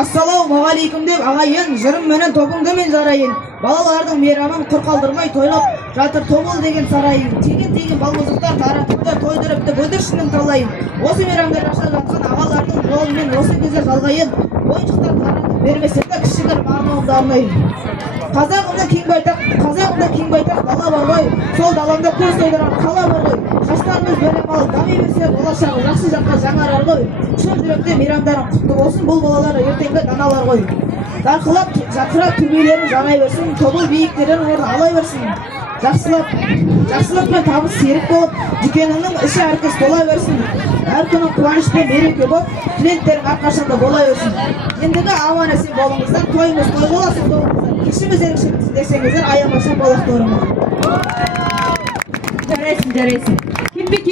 Ассалаумағалейкум деп ағайын, жырым менен тобыңды мен жарайын. Балалардың мейрамын құр қалдырмай тойлап жатыр тобыл деген сарайын. Теген балмұздықтар таратыпты, тойдырыпты бүлдіршіннің талайын. Осы мейрамда жашап жатқан ағалардың жолымен осы кезде жалғайын. Ойыншықтар таратып бермесекте кішігір армауымды арнайын. Қазағымда кең байтақ дала бар ғой, сол даламда көз тойдырар қала бар ғой. Жастарымыз білім алып дами берсе, болашағы жақсы жаққа жаңарар ғой. Шын жүректе мейрамдарың құтты болсын, бұл балалар ертеңгі даналар ғой. Жарқылап, жатырап төбелерін жарай берсін, тобыл биіктерін орын алай берсін. Жақсылық пен табыс серік болып, дүкеніңнің іші әркез тола берсін. Әр күні қуаныш пен береке болып, тілектерің әрқашанда бола берсін. Ендігі аман есен болыңыздар, тойымыз той боласын тобымыздар. Кешіміз ерекше десеңіздер, аямасын болақты орыңыз. Жарайсың.